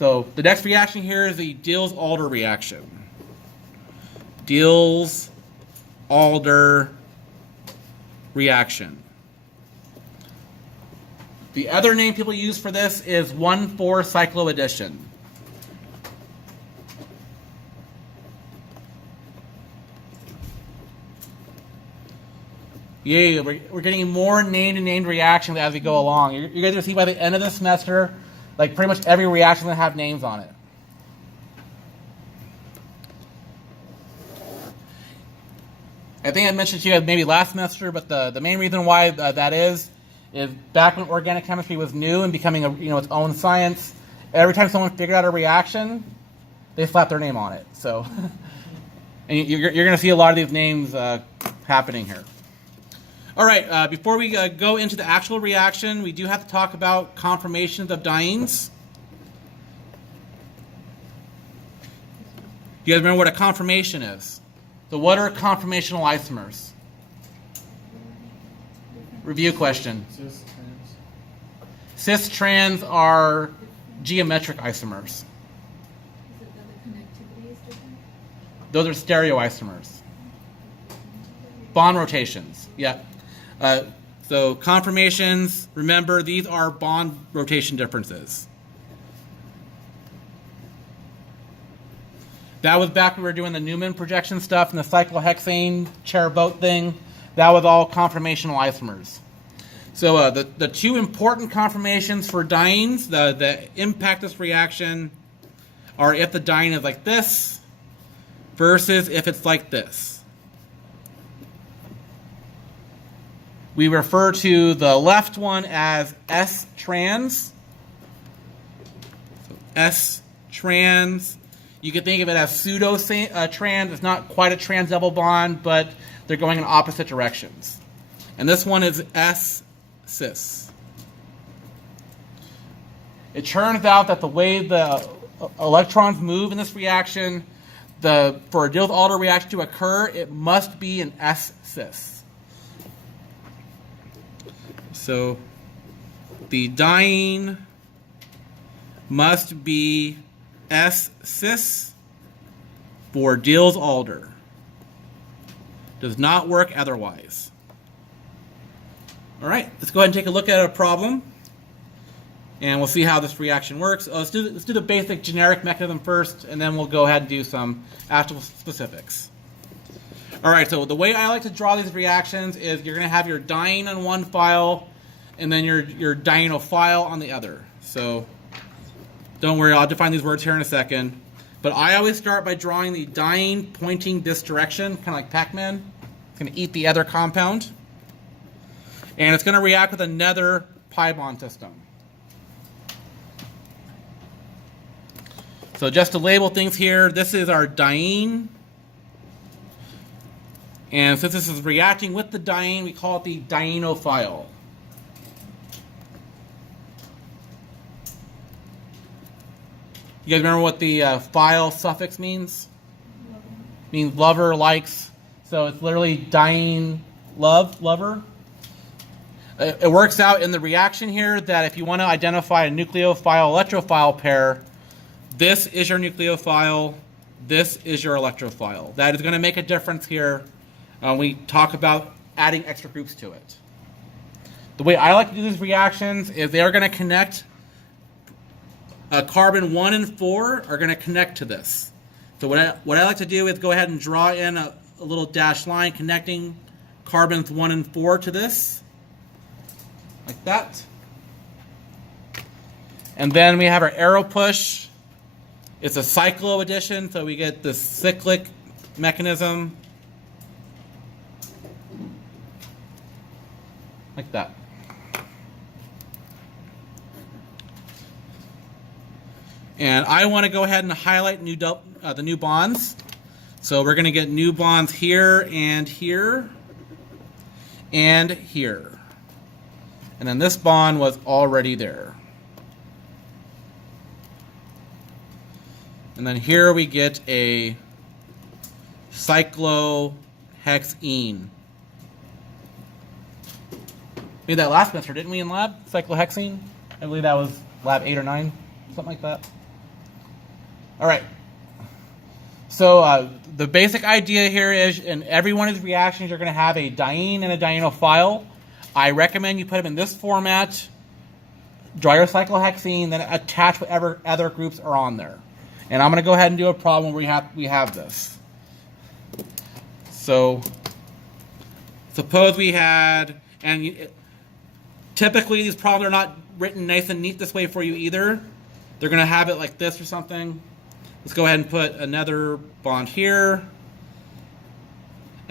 So the next reaction here is the Diels-Alder reaction. Diels-Alder reaction. The other name people use for this is 1,4-cycloaddition. Yeah, we're getting more named reactions as we go along. You're going to see by the end of the semester, like pretty much every reaction will have names on it. I think I mentioned to you maybe last semester, but the main reason why that is back when organic chemistry was new and becoming its own science, every time someone figured out a reaction, they slapped their name on it. So, and you're going to see a lot of these names happening here. All right, before we go into the actual reaction, we do have to talk about conformations of dienes. You guys remember what a conformation is? So what are conformational isomers? Review question. Cis-trans are geometric isomers. Is it that the connectivity is different? Those are stereoisomers. Bond rotations, yeah. So conformations, remember, these are bond rotation differences. That was back when we were doing the Newman projection stuff and the cyclohexane chair boat thing. That was all conformational isomers. So the two important conformations for dienes that impact this reaction are if the diene is like this versus if it's like this. We refer to the left one as S-trans. So S-trans. You can think of it as pseudo-trans. It's not quite a trans double bond, but they're going in opposite directions. And this one is S-cis. It turns out that the way the electrons move in this reaction, for a Diels-Alder reaction to occur, it must be an S-cis. So the diene must be S-cis for Diels-Alder. Does not work otherwise. All right, let's go ahead and take a look at a problem, and we'll see how this reaction works. Let's do the basic generic mechanism first, and then we'll go ahead and do some actual specifics. All right, so the way I like to draw these reactions is you're going to have your diene on one file, and then your dienophile on the other. So don't worry, I'll define these words here in a second. But I always start by drawing the diene pointing this direction, kind of like Pac-Man. It's going to eat the other compound. And it's going to react with another pi bond system. So just to label things here, this is our diene. And since this is reacting with the diene, we call it the dienophile. You guys remember what the phile suffix means? It means lover, likes. So it's literally diene, lover. It works out in the reaction here that if you want to identify a nucleophile-electrophile pair, this is your nucleophile, this is your electrophile. That is going to make a difference here when we talk about adding extra groups to it. The way I like to do these reactions is they are going to connect. Carbon 1 and 4 are going to connect to this. So what I like to do is go ahead and draw in a little dashed line connecting carbons 1 and 4 to this, like that. And then we have our arrow push. It's a cycloaddition, so we get this cyclic mechanism, like that. And I want to go ahead and highlight the new bonds. So we're going to get new bonds here and here and here. And then this bond was already there. And then here we get a cyclohexene. We did that last semester, didn't we, in lab? Cyclohexene? I believe that was lab 8 or 9, something like that. All right. So the basic idea here is in every one of these reactions, you're going to have a diene and a dienophile. I recommend you put them in this format. Draw your cyclohexene, then attach whatever other groups are on there. And I'm going to go ahead and do a problem where we have this. So suppose we had, and typically these problems are not written nice and neat this way for you either. They're going to have it like this or something. Let's go ahead and put another bond here.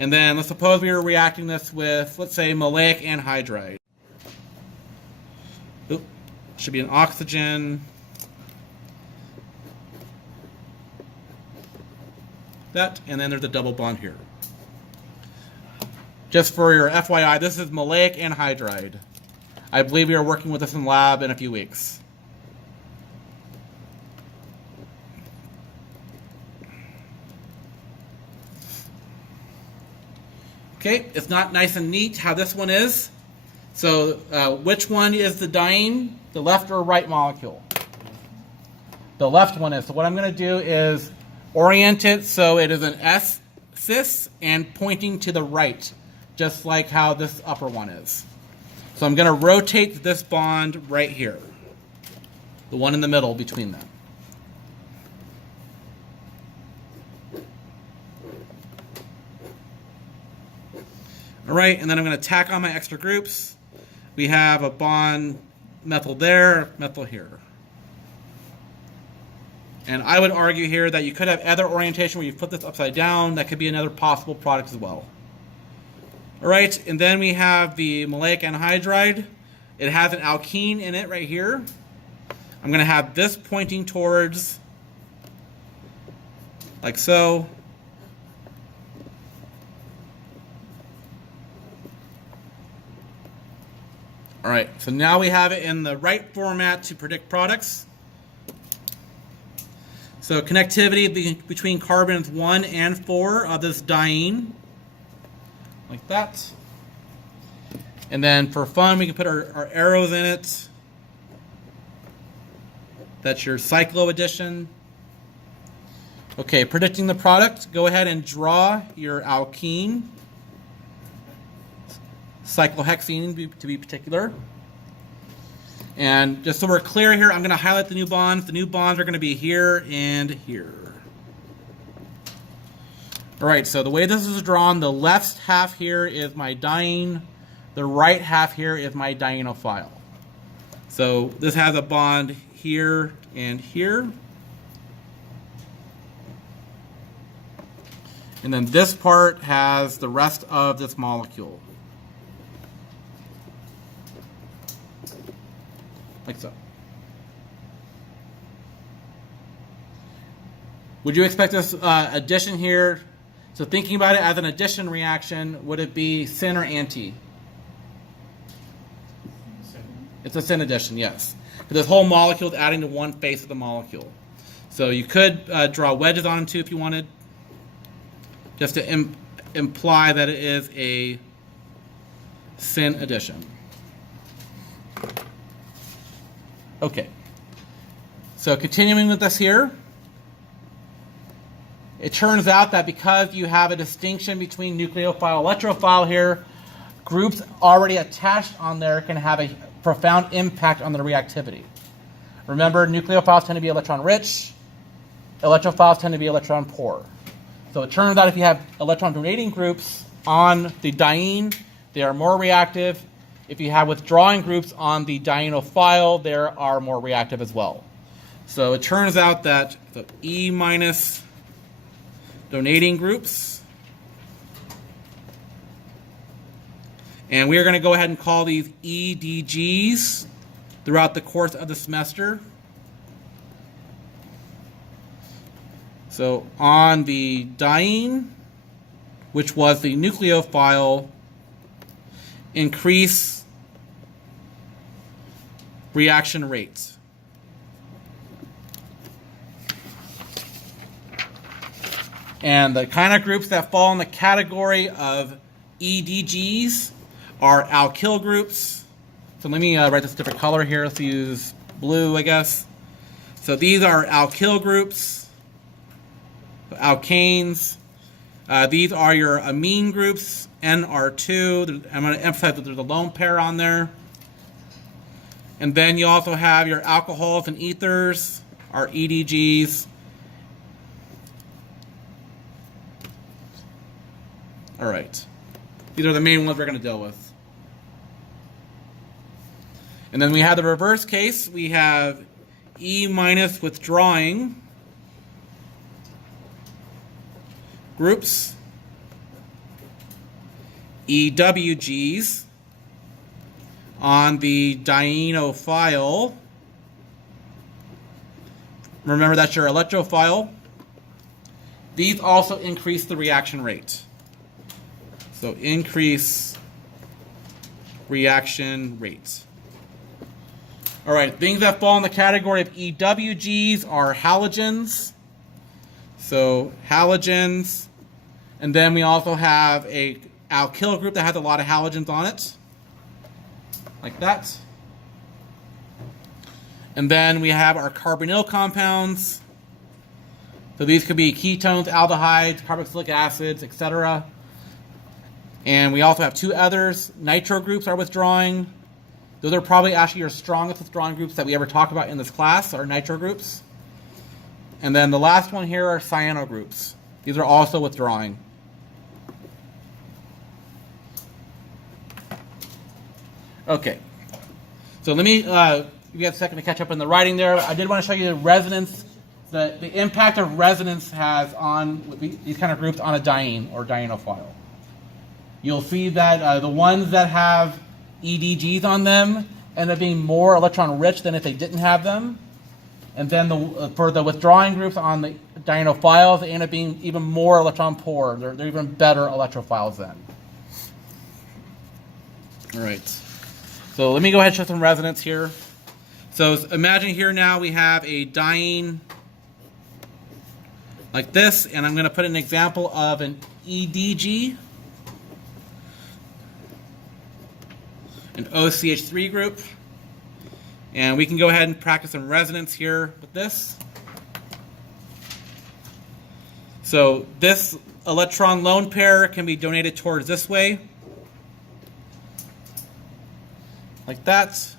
And then let's suppose we were reacting this with, let's say, maleic anhydride. Oop, should be an oxygen. That, and then there's a double bond here. Just for your FYI, this is maleic anhydride. I believe we are working with this in lab in a few weeks. Okay, it's not nice and neat how this one is. So which one is the diene, the left or right molecule? The left one is. So what I'm going to do is orient it so it is an S cis and pointing to the right, just like how this upper one is. So I'm going to rotate this bond right here, the one in the middle between them. All right, and then I'm going to tack on my extra groups. We have a bond methyl there, methyl here. And I would argue here that you could have other orientation where you put this upside down. That could be another possible product as well. All right, and then we have the maleic anhydride. It has an alkene in it right here. I'm going to have this pointing towards, like so. All right, so now we have it in the right format to predict products. So connectivity between carbons 1 and 4 of this diene, like that. And then for fun, we can put our arrows in it. That's your cycloaddition. Okay, predicting the product, go ahead and draw your alkene. Cyclohexene to be particular. And just so we're clear here, I'm going to highlight the new bonds. The new bonds are going to be here and here. All right, so the way this is drawn, the left half here is my diene. The right half here is my dienophile. So this has a bond here and here. And then this part has the rest of this molecule. Like so. Would you expect this addition here? So thinking about it as an addition reaction, would it be syn or anti? It's a syn addition, yes. Because this whole molecule is adding to one face of the molecule. So you could draw wedges on them too if you wanted, just to imply that it is a syn addition. Okay, so continuing with this here, it turns out that because you have a distinction between nucleophile and electrophile here, groups already attached on there can have a profound impact on the reactivity. Remember, nucleophiles tend to be electron rich, electrophiles tend to be electron poor. So it turns out if you have electron donating groups on the diene, they are more reactive. If you have withdrawing groups on the dienophile, they are more reactive as well. So it turns out that the E minus donating groups, and we are going to go ahead and call these EDGs throughout the course of the semester. So on the diene, which was the nucleophile, increase reaction rates. And the kind of groups that fall in the category of EDGs are alkyl groups. So let me write this different color here. Let's use blue, I guess. So these are alkyl groups. Alkanes. These are your amine groups, NR2. I'm going to emphasize that there's a lone pair on there. And then you also have your alcohols and ethers, our EDGs. All right. These are the main ones we're going to deal with. And then we have the reverse case. We have E- withdrawing groups, EWGs on the dienophile. Remember, that's your electrophile. These also increase the reaction rate. So increase reaction rate. All right, things that fall in the category of EWGs are halogens. So halogens. And then we also have a alkyl group that has a lot of halogens on it. Like that. And then we have our carbonyl compounds. So these could be ketones, aldehydes, carboxylic acids, etc. And we also have two others. Nitro groups are withdrawing. Those are probably actually your strongest withdrawing groups that we ever talk about in this class, are nitro groups. And then the last one here are cyano groups. These are also withdrawing. Okay. So let me, give you a second to catch up in the writing there. I did want to show you the resonance, the impact of resonance has on these kind of groups on a diene or dienophile. You'll see that the ones that have EDGs on them end up being more electron rich than if they didn't have them. And then for the withdrawing groups on the dienophiles, they end up being even more electron poor. They're even better electrophiles then. All right. So let me go ahead and show some resonance here. So imagine here now we have a diene like this, and I'm going to put an example of an EDG. An OCH3 group, and we can go ahead and practice some resonance here with this. So this electron lone pair can be donated towards this way, like that,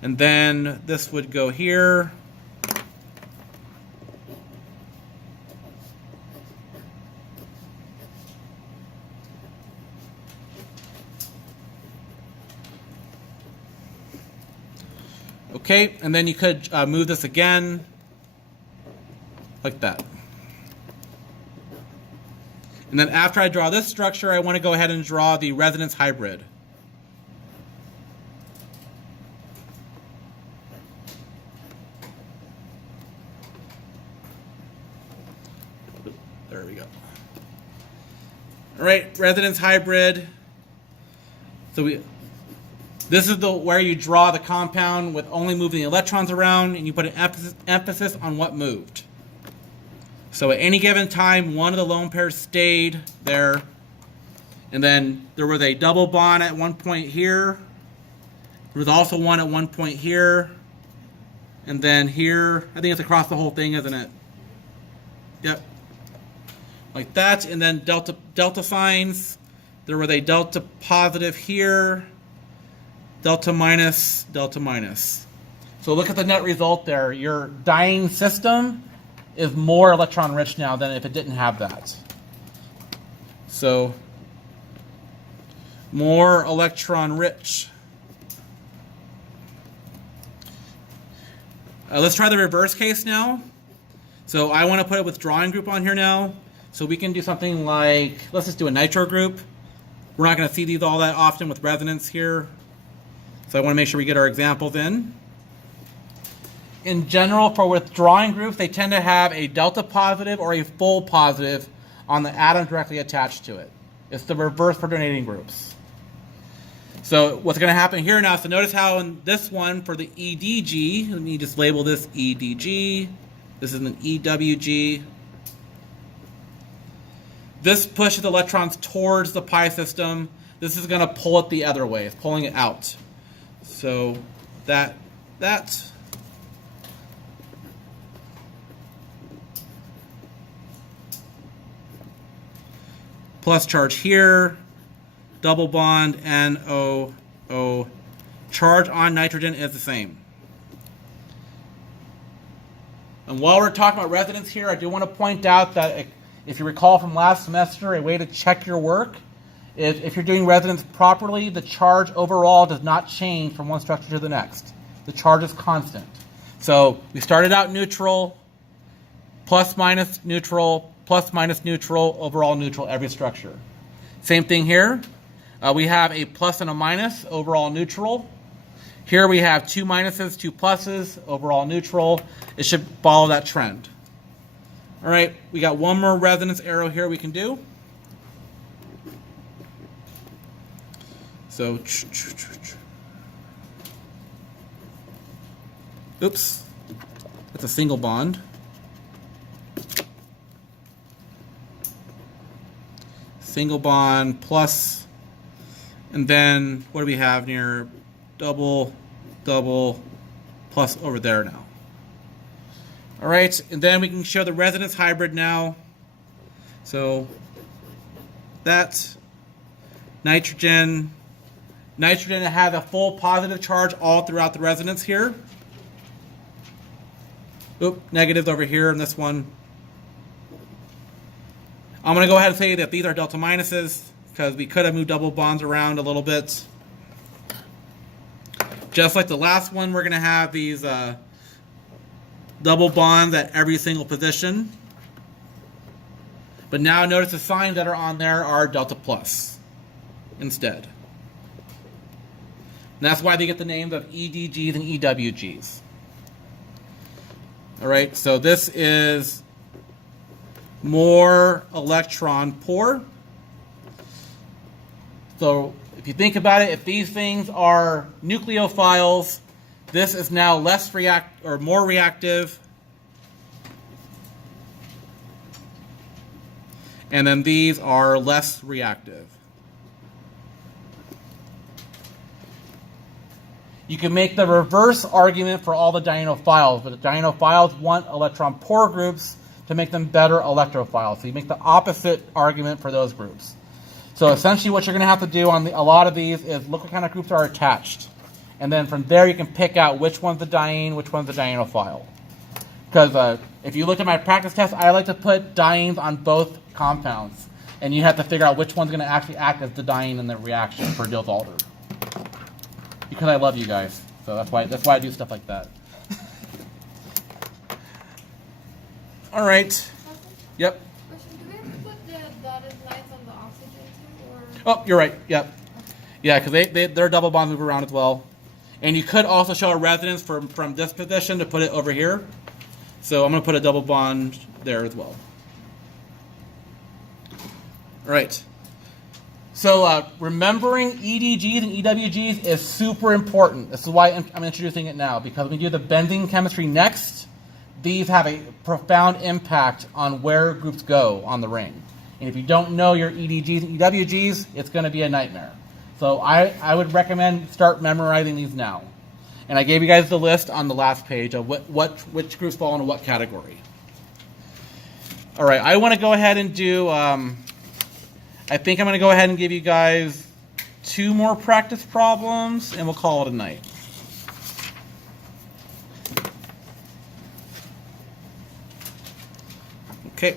and then this would go here. Okay, and then you could move this again, like that. And then after I draw this structure, I want to go ahead and draw the resonance hybrid. There we go. All right, resonance hybrid. So this is where you draw the compound with only moving the electrons around, and you put an emphasis on what moved. So at any given time, one of the lone pairs stayed there, and then there was a double bond at one point here. There was also one at one point here, and then here. I think it's across the whole thing, isn't it? Yep. Like that, and then delta signs. There was a delta positive here. Delta minus, delta minus. So look at the net result there. Your diene system is more electron rich now than if it didn't have that. So more electron rich. Let's try the reverse case now. So I want to put a withdrawing group on here now. So we can do something like, let's just do a nitro group. We're not going to see these all that often with resonance here. So I want to make sure we get our examples in. In general, for withdrawing groups, they tend to have a delta positive or a full positive on the atom directly attached to it. It's the reverse for donating groups. So what's going to happen here now, so notice how in this one for the EDG, let me just label this EDG. This is an EWG. This pushes electrons towards the pi system. This is going to pull it the other way. It's pulling it out. So plus charge here, double bond, NO. Charge on nitrogen is the same. And while we're talking about resonance here, I do want to point out that if you recall from last semester, a way to check your work is if you're doing resonance properly, the charge overall does not change from one structure to the next. The charge is constant. So we started out neutral, plus minus neutral, overall neutral every structure. Same thing here. We have a plus and a minus, overall neutral. Here we have 2 minuses, 2 pluses, overall neutral. It should follow that trend. All right, we got one more resonance arrow here we can do. So, oops, that's a single bond. Single bond plus, and then what do we have near? Double, plus over there now. All right, and then we can show the resonance hybrid now. So that's nitrogen. Nitrogen has a full positive charge all throughout the resonance here. Oop, negatives over here in this one. I'm going to go ahead and say that these are delta minuses because we could have moved double bonds around a little bit. Just like the last one, we're going to have these double bonds at every single position. But now notice the signs that are on there are delta plus instead. And that's why they get the names of EDGs and EWGs. All right, so this is more electron poor. So if you think about it, if these things are nucleophiles, this is now more reactive. And then these are less reactive. You can make the reverse argument for all the dienophiles, but the dienophiles want electron poor groups to make them better electrophiles. So you make the opposite argument for those groups. So essentially what you're going to have to do on a lot of these is look what kind of groups are attached. And then from there you can pick out which one's the diene, which one's the dienophile. Because if you look at my practice test, I like to put dienes on both compounds. And you have to figure out which one's going to actually act as the diene in the reaction for Diels-Alder. Because I love you guys. So that's why I do stuff like that. All right. Yep. Question, do we have to put the dotted lines on the oxygen too, or? Oh, you're right. Yep. Yeah, because their double bonds move around as well. And you could also show a resonance from this position to put it over here. So I'm going to put a double bond there as well. All right. So remembering EDGs and EWGs is super important. This is why I'm introducing it now, because when we do the benzene chemistry next, these have a profound impact on where groups go on the ring. And if you don't know your EDGs and EWGs, it's going to be a nightmare. So I would recommend start memorizing these now. And I gave you guys the list on the last page of which groups fall into what category. All right, I want to go ahead and do, I think I'm going to go ahead and give you guys 2 more practice problems, and we'll call it a night. Okay.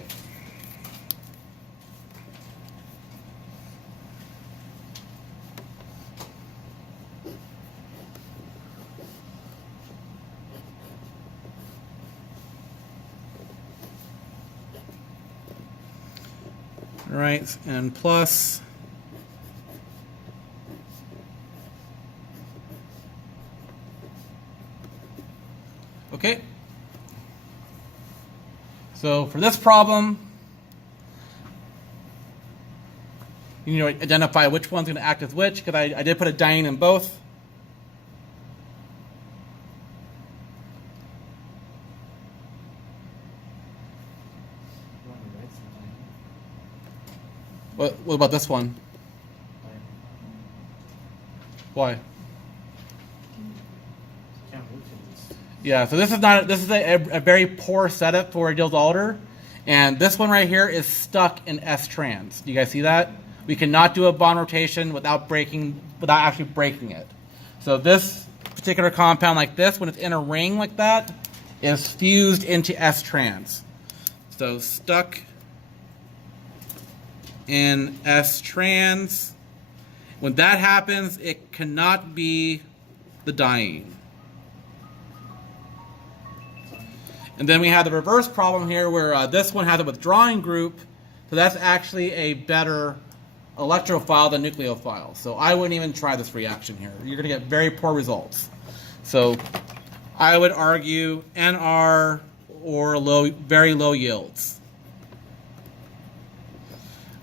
All right, and plus. Okay. So for this problem, you need to identify which one's going to act as which, because I did put a diene in both. What about this one? Why? Yeah, so this is a very poor setup for Diels-Alder. And this one right here is stuck in S-trans. Do you guys see that? We cannot do a bond rotation without actually breaking it. So this particular compound like this, when it's in a ring like that, is fused into S-trans. So stuck in S-trans. When that happens, it cannot be the diene. And then we have the reverse problem here where this one has a withdrawing group. So that's actually a better electrophile than nucleophile. So I wouldn't even try this reaction here. You're going to get very poor results. So I would argue NR or very low yields.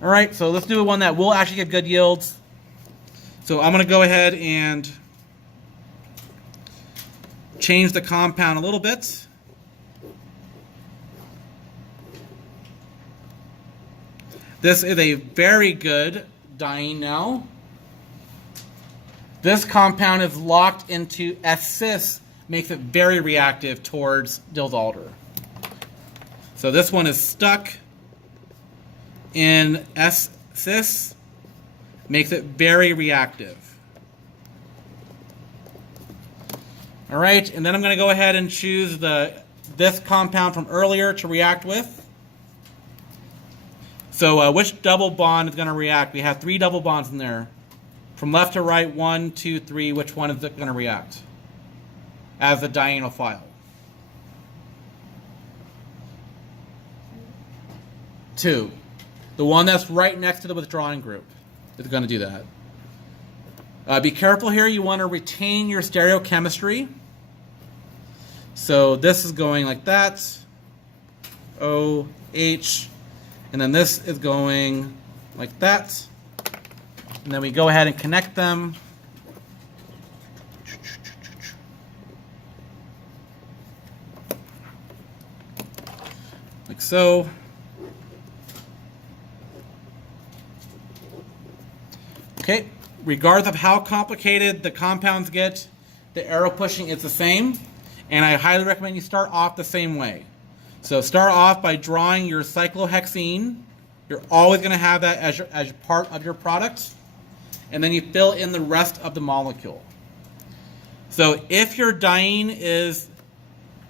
All right, so let's do one that will actually get good yields. So I'm going to go ahead and change the compound a little bit. This is a very good diene now. This compound is locked into S-cis, makes it very reactive towards Diels-Alder. So this one is stuck in S-cis, makes it very reactive. All right, and then I'm going to go ahead and choose this compound from earlier to react with. So which double bond is going to react? We have 3 double bonds in there. From left to right, 1, 2, 3. Which one is it going to react as the dienophile? 2. The one that's right next to the withdrawing group is going to do that. Be careful here. You want to retain your stereochemistry. So this is going like that. O, H. And then this is going like that. And then we go ahead and connect them. Like so. Okay, regardless of how complicated the compounds get, the arrow pushing is the same. And I highly recommend you start off the same way. So start off by drawing your cyclohexene. You're always going to have that as part of your product. And then you fill in the rest of the molecule. So if your diene is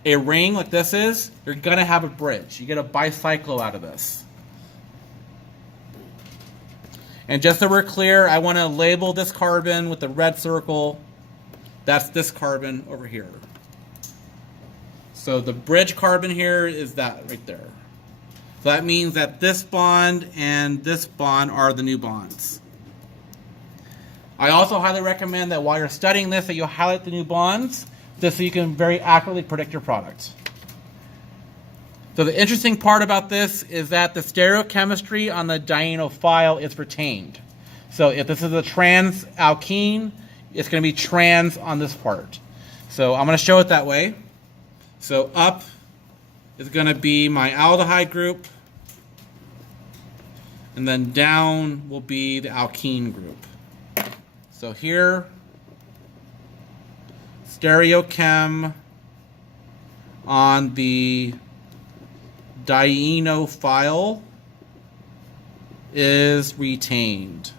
a ring like this is, you're going to have a bridge. You get a bicyclo out of this. And just so we're clear, I want to label this carbon with the red circle. That's this carbon over here. So the bridge carbon here is that right there. So that means that this bond and this bond are the new bonds. I also highly recommend that while you're studying this, that you highlight the new bonds, just so you can very accurately predict your product. So the interesting part about this is that the stereochemistry on the dienophile is retained. So if this is a trans alkene, it's going to be trans on this part. So I'm going to show it that way. So up is going to be my aldehyde group, and then down will be the alkene group. So here, stereochem on the dienophile is retained.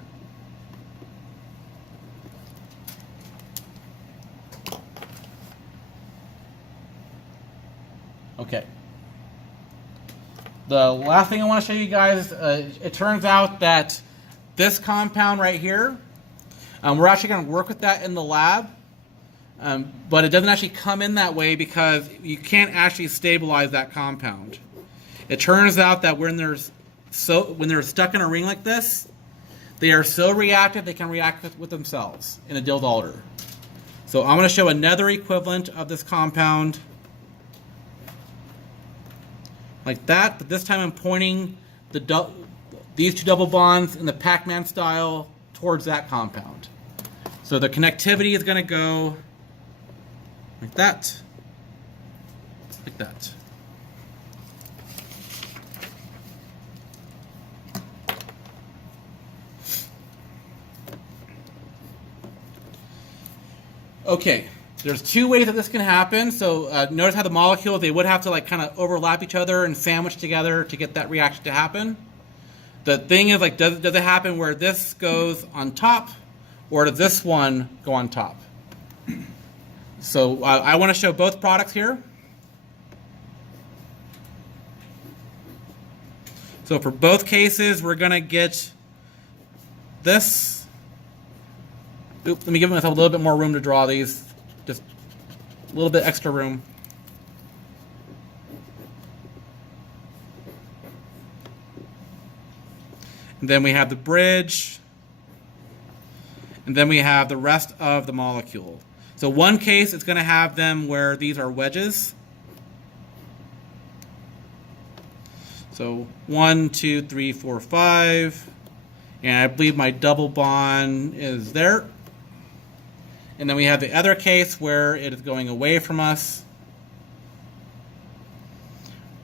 Okay. The last thing I want to show you guys, it turns out that this compound right here, we're actually going to work with that in the lab, but it doesn't actually come in that way because you can't actually stabilize that compound. It turns out that when they're stuck in a ring like this, they are so reactive they can react with themselves in a Diels-Alder. So I'm going to show another equivalent of this compound. Like that, but this time I'm pointing these 2 double bonds in the Pac-Man style towards that compound. So the connectivity is going to go like that, like that. Okay, There's two ways that this can happen. So notice how the molecules, they would have to like kind of overlap each other and sandwich together to get that reaction to happen. The thing is, like, does it happen where this goes on top, or does this one go on top? So I want to show both products here. So for both cases, we're going to get this. Oops, let me give myself a little bit more room to draw these. Just a little bit extra room. And then we have the bridge. And then we have the rest of the molecule. So one case, it's going to have them where these are wedges. So 1, 2, 3, 4, 5. And I believe my double bond is there. And then we have the other case where it is going away from us.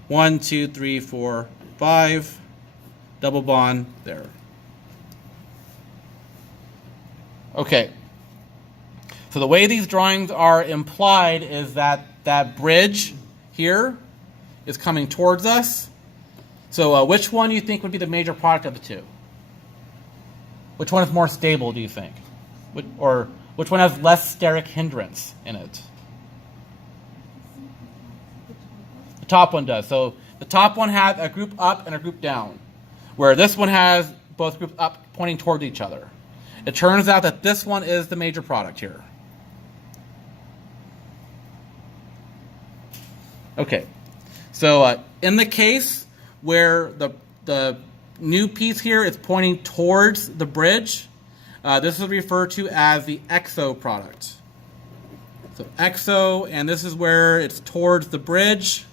1, 2, 3, 4, 5. Double bond there. Okay. So the way these drawings are implied is that that bridge here is coming towards us. So which one do you think would be the major product of the two? Which one is more stable, do you think? Or which one has less steric hindrance in it? The top one does. So the top one has a group up and a group down, where this one has both groups up pointing toward each other. It turns out that this one is the major product here. Okay, so in the case where the new piece here is pointing towards the bridge, this is referred to as the exo product. So exo, and this is where it's towards the bridge.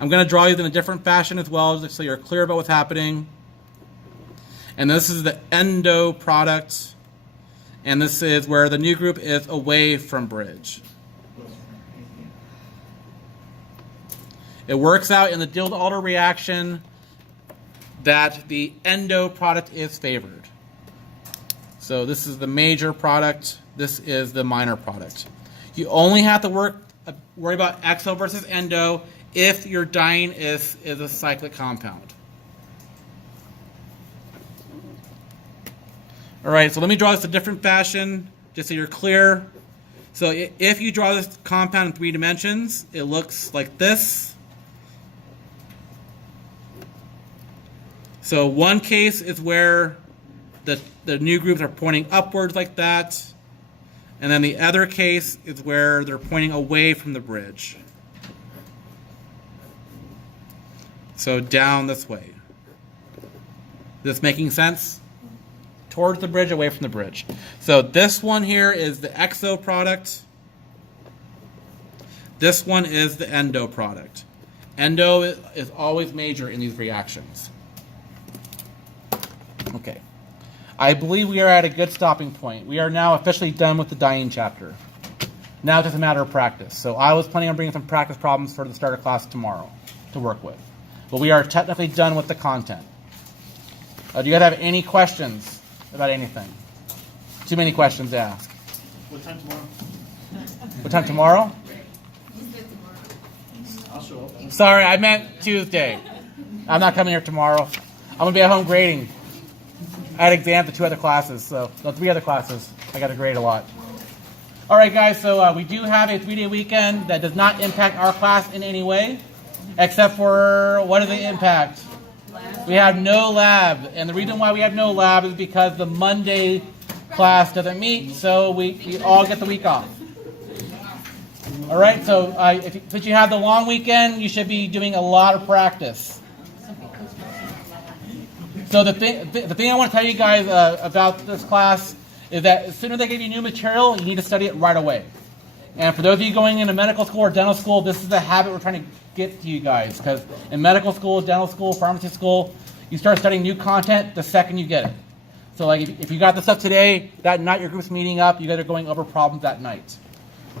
I'm going to draw these in a different fashion as well, just so you're clear about what's happening. And this is the endo product, and this is where the new group is away from bridge. It works out in the Diels-Alder reaction that the endo product is favored. So this is the major product. This is the minor product. You only have to worry about exo versus endo if your diene is a cyclic compound. All right, so let me draw this a different fashion, just so you're clear. So if you draw this compound in 3 dimensions, it looks like this. So one case is where the new groups are pointing upwards like that. And then the other case is where they're pointing away from the bridge. So down this way. This making sense? Towards the bridge, away from the bridge. So this one here is the exo product. This one is the endo product. Endo is always major in these reactions. Okay. I believe we are at a good stopping point. We are now officially done with the diene chapter. Now it's just a matter of practice. So I was planning on bringing some practice problems for the starter class tomorrow to work with. But we are technically done with the content. Do you guys have any questions about anything? Too many questions to ask. What time tomorrow? What time tomorrow? I'll show up. Sorry, I meant Tuesday. I'm not coming here tomorrow. I'm going to be at home grading. I had exams for 2 other classes, so no, 3 other classes. I got to grade a lot. All right, guys, so we do have a 3-day weekend that does not impact our class in any way, except for, what is the impact? We have no lab, and the reason why we have no lab is because the Monday class doesn't meet, so we all get the week off. All right, so since you have the long weekend, you should be doing a lot of practice. So the thing I want to tell you guys about this class is that as soon as they give you new material, you need to study it right away. And for those of you going into medical school or dental school, this is the habit we're trying to get to you guys. Because in medical school, dental school, pharmacy school, you start studying new content the second you get it. So like if you got the stuff today, that night your group's meeting up, you guys are going over problems that night.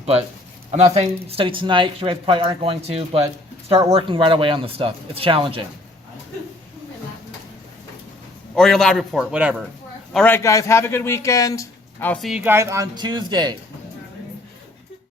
But I'm not saying study tonight, because you guys probably aren't going to, but start working right away on this stuff. It's challenging. Or your lab report, whatever. All right, guys, have a good weekend. I'll see you guys on Tuesday.